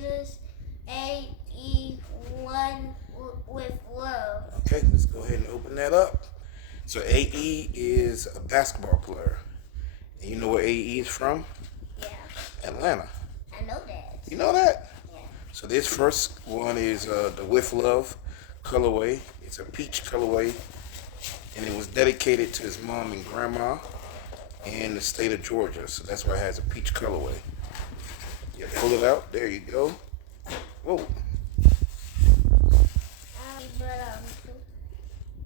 Adidas AE1 with love. Okay, let's go ahead and open that up. So AE is a basketball player. And you know where AE is from? Yeah. Atlanta. I know that. You know that? Yeah. So this first one is the With Love colorway. It's a peach colorway. And it was dedicated to his mom and grandma in the state of Georgia. So that's why it has a peach colorway. You pull it out. There you go. Whoa.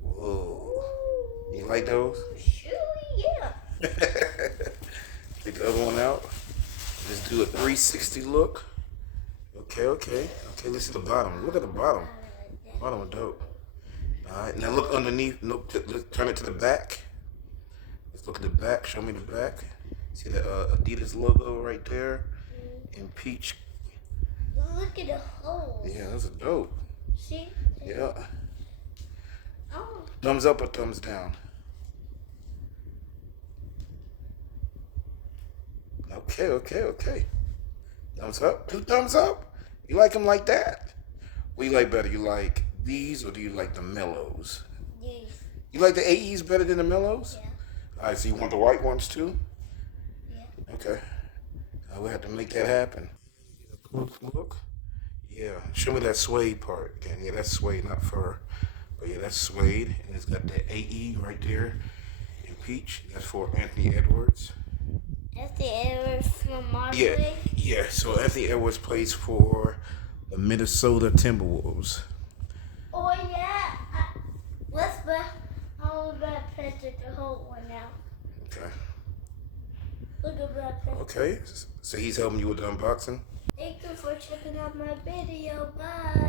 Whoa. You like those? Sure, yeah. Take the other one out. Let's do a 360 look. Okay, let's see the bottom. Look at the bottom. Bottom is dope. Alright, now look underneath. Look, let's turn it to the back. Let's look at the back. Show me the back. See the Adidas logo right there in peach. Look at the hole. Yeah, those are dope. See? Yeah. Oh. Thumbs up or thumbs down? Okay. Thumbs up. 2 thumbs up. You like them like that? What do you like better? You like these or do you like the mellows? These. You like the AEs better than the mellows? Yeah. All right, so you want the white ones too? Yeah. Okay. We'll have to make that happen. Look. Yeah. Show me that suede part again. Yeah, that's suede, not fur. But yeah, that's suede. And it's got the AE right there in peach. That's for Anthony Edwards. That's the Edwards from Marbury? Yeah. So Anthony Edwards plays for the Minnesota Timberwolves. Oh, yeah. Let's Brad Pitt took the whole one now. Okay. Look at Brad Pitt. Okay. So he's helping you with the unboxing? Thank you for checking out my video. Bye.